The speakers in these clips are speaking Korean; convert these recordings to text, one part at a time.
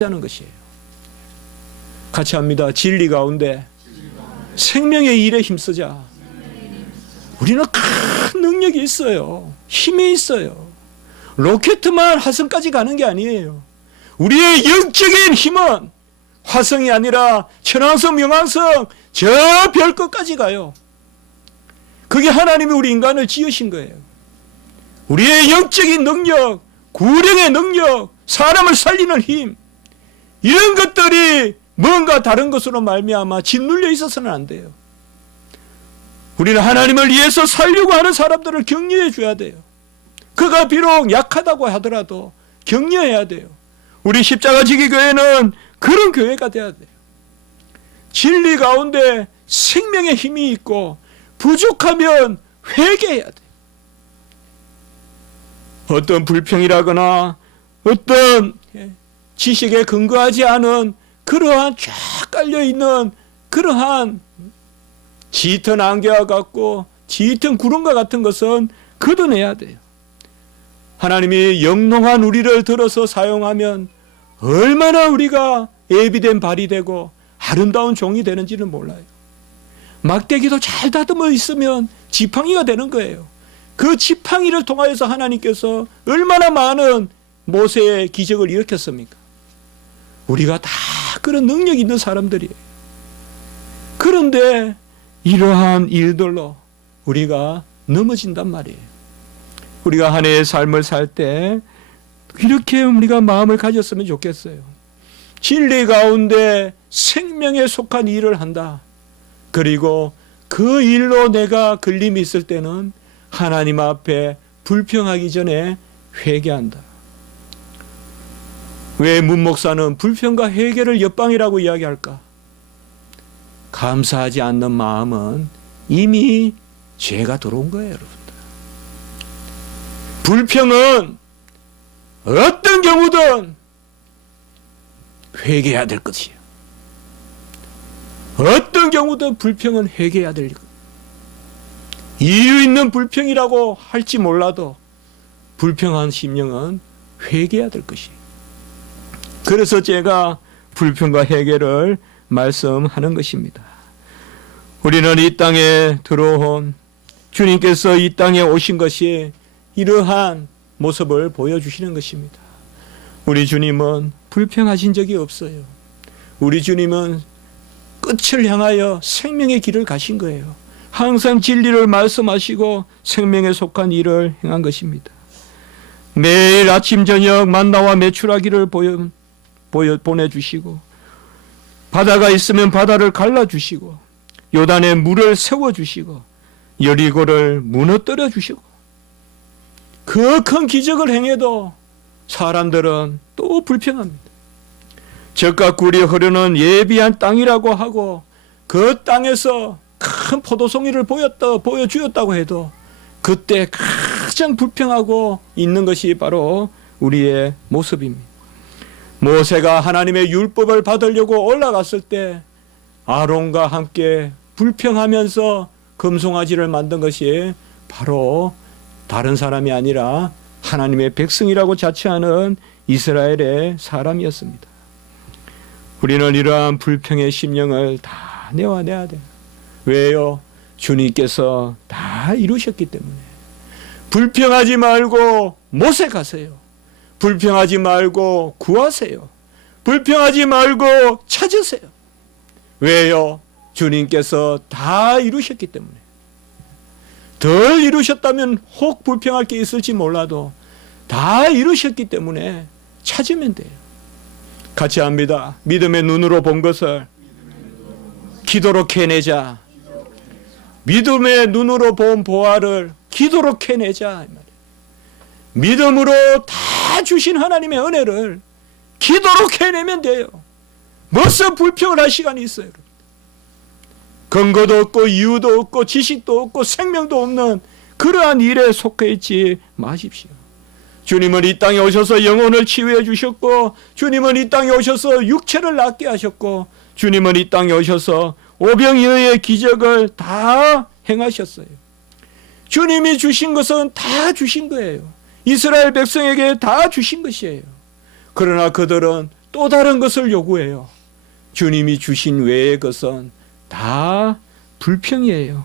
하는 것이에요. 같이 합니다. 진리 가운데 생명의 일에 힘쓰자. 우리는 큰 능력이 있어요. 힘이 있어요. 로켓만 화성까지 가는 게 아니에요. 우리의 영적인 힘은 화성이 아니라 천왕성, 명왕성 저 별 끝까지 가요. 그게 하나님이 우리 인간을 지으신 거예요. 우리의 영적인 능력, 구령의 능력, 사람을 살리는 힘, 이런 것들이 뭔가 다른 것으로 말미암아 짓눌려 있어서는 안 돼요. 우리는 하나님을 위해서 살려고 하는 사람들을 격려해 줘야 돼요. 그가 비록 약하다고 하더라도 격려해야 돼요. 우리 십자가 지기 교회는 그런 교회가 돼야 돼요. 진리 가운데 생명의 힘이 있고 부족하면 회개해야 돼요. 어떤 불평이라거나 어떤 지식에 근거하지 않은 그러한 쫙 깔려있는 그러한 짙은 안개와 같고 짙은 구름과 같은 것은 걷어내야 돼요. 하나님이 영롱한 우리를 들어서 사용하면 얼마나 우리가 예비된 발이 되고 아름다운 종이 되는지는 몰라요. 막대기도 잘 다듬어 있으면 지팡이가 되는 거예요. 그 지팡이를 통하여서 하나님께서 얼마나 많은 모세의 기적을 일으켰습니까? 우리가 다 그런 능력 있는 사람들이에요. 그런데 이러한 일들로 우리가 넘어진단 말이에요. 우리가 한 해의 삶을 살 때 이렇게 우리가 마음을 가졌으면 좋겠어요. 진리 가운데 생명에 속한 일을 한다. 그리고 그 일로 내가 걸림이 있을 때는 하나님 앞에 불평하기 전에 회개한다. 왜 문목사는 불평과 회개를 옆방이라고 이야기할까? 감사하지 않는 마음은 이미 죄가 들어온 거예요, 여러분들. 불평은 어떤 경우든 회개해야 될 것이에요. 어떤 경우든 불평은 회개해야 될 것. 이유 있는 불평이라고 할지 몰라도 불평한 심령은 회개해야 될 것이에요. 그래서 제가 불평과 회개를 말씀하는 것입니다. 우리는 이 땅에 들어온 주님께서 이 땅에 오신 것이 이러한 모습을 보여주시는 것입니다. 우리 주님은 불평하신 적이 없어요. 우리 주님은 끝을 향하여 생명의 길을 가신 거예요. 항상 진리를 말씀하시고 생명에 속한 일을 행한 것입니다. 매일 아침 저녁 만나와 메추라기를 보내주시고 바다가 있으면 바다를 갈라주시고 요단에 물을 세워주시고 여리고를 무너뜨려 주시고 그 큰 기적을 행해도 사람들은 또 불평합니다. 젖과 꿀이 흐르는 예비한 땅이라고 하고 그 땅에서 큰 포도송이를 보여주었다고 해도 그때 가장 불평하고 있는 것이 바로 우리의 모습입니다. 모세가 하나님의 율법을 받으려고 올라갔을 때 아론과 함께 불평하면서 금송아지를 만든 것이 바로 다른 사람이 아니라 하나님의 백성이라고 자처하는 이스라엘의 사람이었습니다. 우리는 이러한 불평의 심령을 다 내어내야 돼요. 왜요? 주님께서 다 이루셨기 때문에. 불평하지 말고 모색하세요. 불평하지 말고 구하세요. 불평하지 말고 찾으세요. 왜요? 주님께서 다 이루셨기 때문에. 덜 이루셨다면 혹 불평할 게 있을지 몰라도 다 이루셨기 때문에 찾으면 돼요. 같이 합니다. 믿음의 눈으로 본 것을 기도로 캐내자. 믿음의 눈으로 본 보화를 기도로 캐내자. 믿음으로 다 주신 하나님의 은혜를 기도로 캐내면 돼요. 무슨 불평을 할 시간이 있어요. 근거도 없고 이유도 없고 지식도 없고 생명도 없는 그러한 일에 속해 있지 마십시오. 주님은 이 땅에 오셔서 영혼을 치유해 주셨고 주님은 이 땅에 오셔서 육체를 낫게 하셨고 주님은 이 땅에 오셔서 오병이어의 기적을 다 행하셨어요. 주님이 주신 것은 다 주신 거예요. 이스라엘 백성에게 다 주신 것이에요. 그러나 그들은 또 또 다른 것을 요구해요. 주님이 주신 외의 것은 다 불평이에요.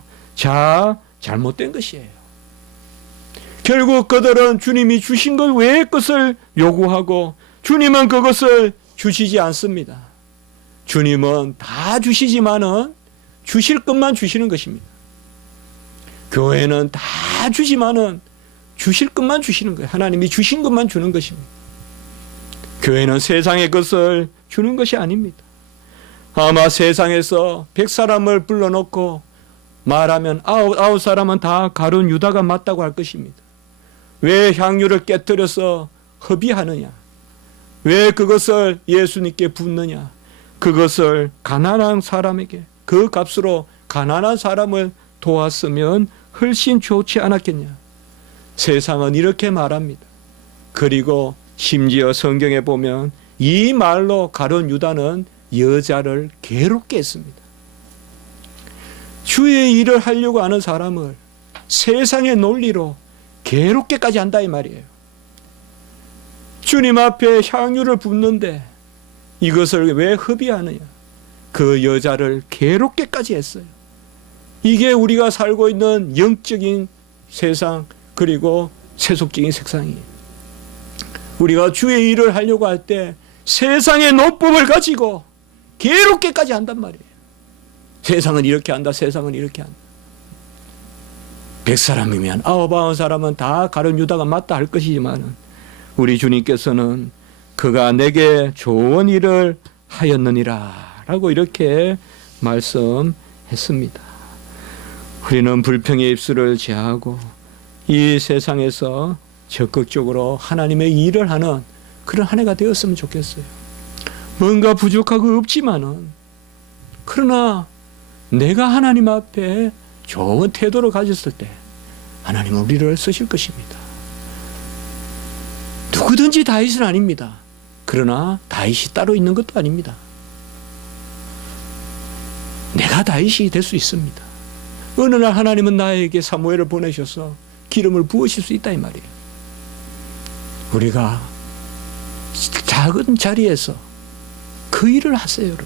잘못된 것이에요. 결국 그들은 주님이 주신 것 외의 것을 요구하고 주님은 그것을 주시지 않습니다. 주님은 다 주시지만은 주실 것만 주시는 것입니다. 교회는 다 주지만은 주실 것만 주시는 거예요. 하나님이 주신 것만 주는 것입니다. 교회는 세상의 것을 주는 것이 아닙니다. 아마 세상에서 100사람을 불러놓고 말하면 99사람은 다 가룟 유다가 맞다고 할 것입니다. 왜 향유를 깨뜨려서 허비하느냐? 왜 그것을 예수님께 붓느냐? 그것을 가난한 사람에게 그 값으로 가난한 사람을 도왔으면 훨씬 좋지 않았겠냐? 세상은 이렇게 말합니다. 그리고 심지어 성경에 보면 이 말로 가룟 유다는 여자를 괴롭게 했습니다. 주의 일을 하려고 하는 사람을 세상의 논리로 괴롭게까지 한다 이 말이에요. 주님 앞에 향유를 붓는데 이것을 왜 허비하느냐? 그 여자를 괴롭게까지 했어요. 이게 우리가 살고 있는 영적인 세상 그리고 세속적인 세상이에요. 우리가 주의 일을 하려고 할 때 세상의 노법을 가지고 괴롭게까지 한단 말이에요. 세상은 이렇게 한다. 세상은 이렇게 한다. 100사람이면 99사람은 다 가룟 유다가 맞다 할 것이지만 우리 주님께서는 그가 내게 좋은 일을 하였느니라 라고 이렇게 말씀했습니다. 우리는 불평의 입술을 제하고 이 세상에서 적극적으로 하나님의 일을 하는 그런 한 해가 되었으면 좋겠어요. 뭔가 부족하고 없지만은 그러나 내가 하나님 앞에 좋은 태도를 가졌을 때 하나님은 우리를 쓰실 것입니다. 누구든지 다윗은 아닙니다. 그러나 다윗이 따로 있는 것도 아닙니다. 내가 다윗이 될 수 있습니다. 어느 날 하나님은 나에게 사무엘을 보내셔서 기름을 부으실 수 있다 이 말이에요. 우리가 작은 자리에서 그 일을 하세요, 여러분.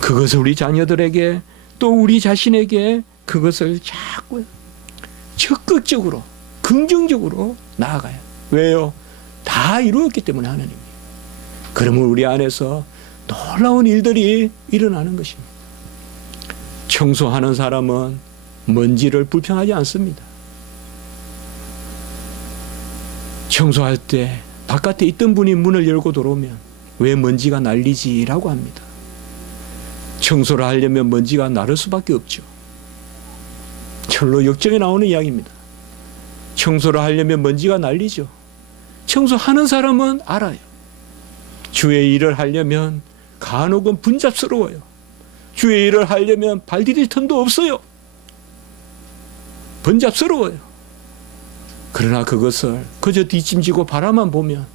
그것을 우리 자녀들에게 또 우리 자신에게 그것을 자꾸 적극적으로 긍정적으로 나아가요. 왜요? 다 이루었기 때문에 하나님이. 그러면 우리 안에서 놀라운 일들이 일어나는 것입니다. 청소하는 사람은 먼지를 불평하지 않습니다. 청소할 때 바깥에 있던 분이 문을 열고 들어오면 왜 먼지가 날리지라고 합니다. 청소를 하려면 먼지가 나를 수밖에 없죠. 철로 역정에 나오는 이야기입니다. 청소를 하려면 먼지가 날리죠. 청소하는 사람은 알아요. 주의 일을 하려면 간혹은 분잡스러워요. 주의 일을 하려면 발 디딜 틈도 없어요. 번잡스러워요. 그러나 그것을 그저 뒷짐지고 바라만 보면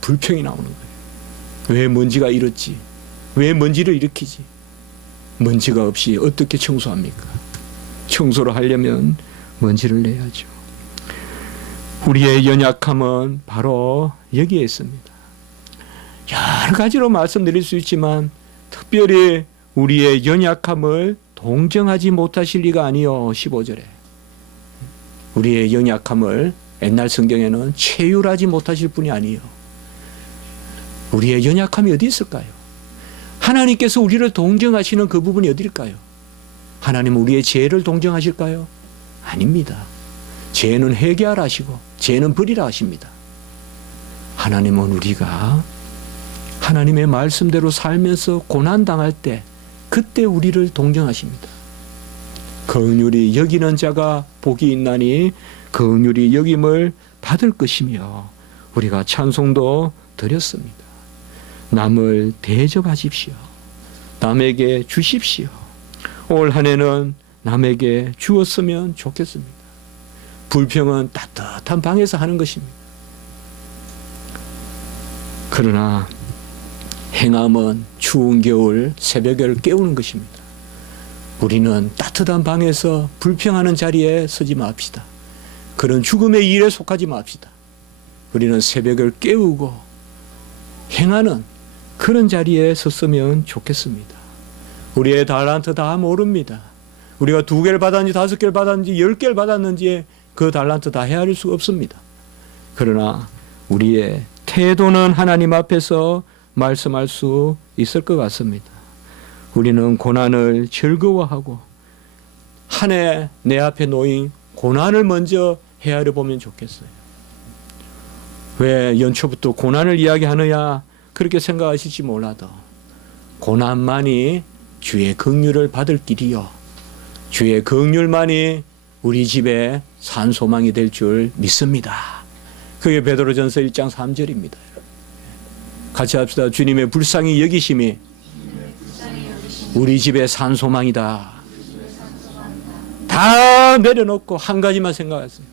불평이 나오는 거예요. 왜 먼지가 이렇지? 왜 먼지를 일으키지? 먼지가 없이 어떻게 청소합니까? 청소를 하려면 먼지를 내야죠. 우리의 연약함은 바로 여기에 있습니다. 여러 가지로 말씀드릴 수 있지만 특별히 우리의 연약함을 동정하지 못하실 리가 아니요. 15절에 우리의 연약함을 옛날 성경에는 체휼하지 못하실 분이 아니요. 우리의 연약함이 어디 있을까요? 하나님께서 우리를 동정하시는 그 부분이 어디일까요? 하나님은 우리의 죄를 동정하실까요? 아닙니다. 죄는 회개하라 하시고 죄는 버리라 하십니다. 하나님은 우리가 하나님의 말씀대로 살면서 고난당할 때 그때 우리를 동정하십니다. 그 긍휼히 여기는 자가 복이 있나니 그 긍휼히 여김을 받을 것이며 우리가 찬송도 드렸습니다. 남을 대접하십시오. 남에게 주십시오. 올 한 해는 남에게 주었으면 좋겠습니다. 불평은 따뜻한 방에서 하는 것입니다. 그러나 행함은 추운 겨울 새벽을 깨우는 것입니다. 우리는 따뜻한 방에서 불평하는 자리에 서지 맙시다. 그런 죽음의 일에 속하지 맙시다. 우리는 새벽을 깨우고 행하는 그런 자리에 섰으면 좋겠습니다. 우리의 달란트 다 모릅니다. 우리가 2개를 받았는지 5개를 받았는지 10개를 받았는지 그 달란트 다 헤아릴 수가 없습니다. 그러나 우리의 태도는 하나님 앞에서 말씀할 수 있을 것 같습니다. 우리는 고난을 즐거워하고 한 해 내 앞에 놓인 고난을 먼저 헤아려 보면 좋겠어요. 왜 연초부터 고난을 이야기하느냐 그렇게 생각하실지 몰라도 고난만이 주의 긍휼을 받을 길이요, 주의 긍휼만이 우리 집에 산 소망이 될 줄 믿습니다. 그게 베드로전서 1장 3절입니다. 같이 합시다. 주님의 불쌍히 여기심이 우리 집에 산 소망이다. 다 내려놓고 한 가지만 생각하세요.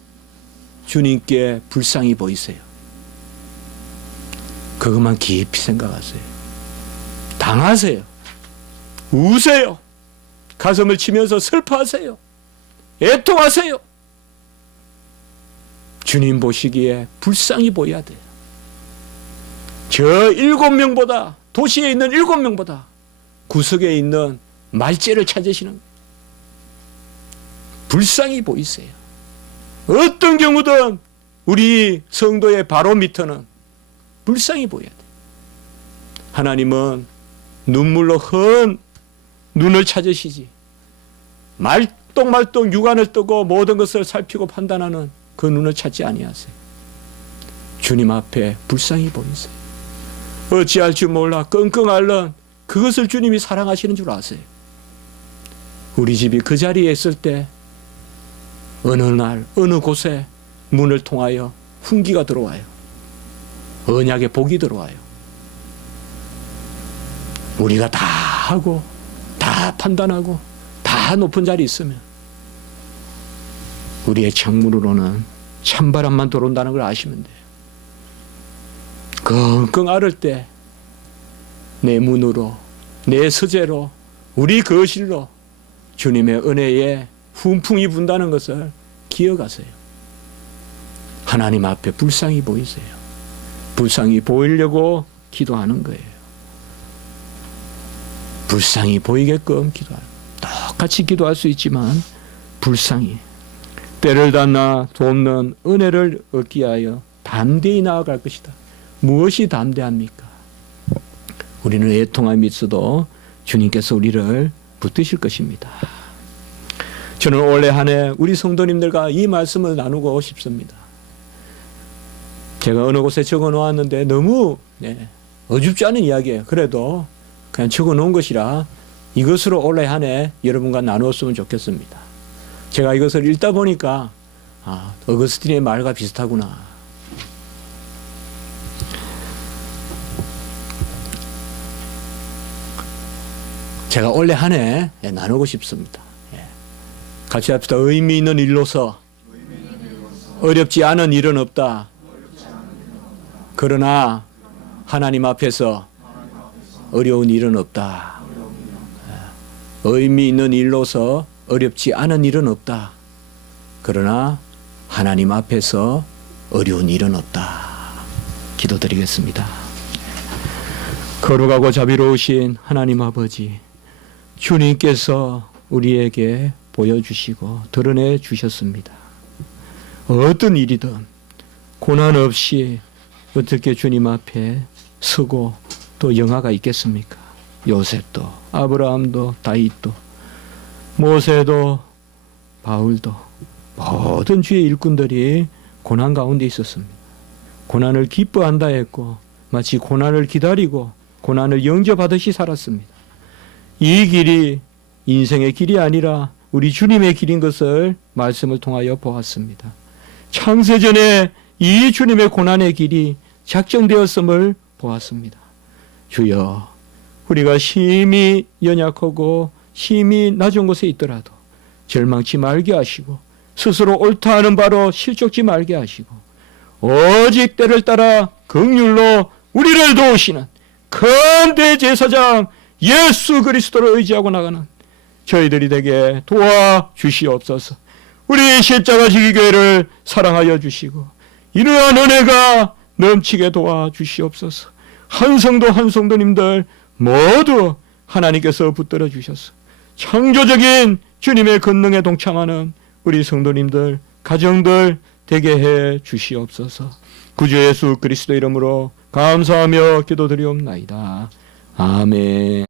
주님께 불쌍히 보이세요. 그것만 깊이 생각하세요. 당하세요. 우세요. 가슴을 치면서 슬퍼하세요. 애통하세요. 주님 보시기에 불쌍히 보여야 돼요. 저 7명보다, 도시에 있는 7명보다 구석에 있는 말째를 찾으시는 거예요. 불쌍히 보이세요. 어떤 경우든 우리 성도의 바로 밑에는 불쌍히 보여야 돼요. 하나님은 눈물로 헌 눈을 찾으시지 말똥말똥 육안을 뜨고 모든 것을 살피고 판단하는 그 눈을 찾지 아니하세요. 주님 앞에 불쌍히 보이세요. 어찌할 줄 몰라 끙끙 앓는 그것을 주님이 사랑하시는 줄 아세요. 우리 집이 그 자리에 있을 때 어느 날 어느 곳에 문을 통하여 훈기가 들어와요. 언약의 복이 들어와요. 우리가 다 하고 다 판단하고 다 높은 자리에 있으면 우리의 창문으로는 찬바람만 들어온다는 걸 아시면 돼요. 끙끙 앓을 때 내 문으로, 내 서재로, 우리 거실로 주님의 은혜에 훈풍이 분다는 것을 기억하세요. 하나님 앞에 불쌍히 보이세요. 불쌍히 보이려고 기도하는 거예요. 불쌍히 보이게끔 기도하는 거예요. 똑같이 기도할 수 있지만 불쌍히 때를 닿나 돕는 은혜를 얻기 위하여 담대히 나아갈 것이다. 무엇이 담대합니까? 우리는 애통함이 있어도 주님께서 우리를 붙드실 것입니다. 저는 올해 한 해 우리 성도님들과 이 말씀을 나누고 싶습니다. 제가 어느 곳에 적어 놓았는데 너무 어줍지 않은 이야기예요. 그래도 그냥 적어 놓은 것이라 이것으로 올해 한 해 여러분과 나누었으면 좋겠습니다. 제가 이것을 읽다 보니까 어거스틴의 말과 비슷하구나. 제가 올해 한 해 나누고 싶습니다. 같이 합시다. 의미 있는 일로서 어렵지 않은 일은 없다. 그러나 하나님 앞에서 어려운 일은 없다. 의미 있는 일로서 어렵지 않은 일은 없다. 그러나 하나님 앞에서 어려운 일은 없다. 기도드리겠습니다. 거룩하고 자비로우신 하나님 아버지, 주님께서 우리에게 보여주시고 드러내 주셨습니다. 어떤 일이든 고난 없이 어떻게 주님 앞에 서고 또 영화가 있겠습니까? 요셉도, 아브라함도, 다윗도, 모세도, 바울도 모든 주의 일꾼들이 고난 가운데 있었습니다. 고난을 기뻐한다 했고 마치 고난을 기다리고 고난을 영접하듯이 살았습니다. 이 길이 인생의 길이 아니라 우리 주님의 길인 것을 말씀을 통하여 보았습니다. 창세전에 이 주님의 고난의 길이 작정되었음을 보았습니다. 주여, 우리가 심히 연약하고 심히 낮은 곳에 있더라도 절망치 말게 하시고 스스로 옳다 하는 바로 실족지 말게 하시고 오직 때를 따라 긍휼로 우리를 도우시는 큰 대제사장 예수 그리스도를 의지하고 나가는 저희들이 되게 도와주시옵소서. 우리 십자가 지기 교회를 사랑하여 주시고 이러한 은혜가 넘치게 도와주시옵소서. 한 성도 한 성도님들 모두 하나님께서 붙들어 주셔서 창조적인 주님의 권능에 동참하는 우리 성도님들, 가정들 되게 해 주시옵소서. 구주 예수 그리스도 이름으로 감사하며 기도드리옵나이다. 아멘.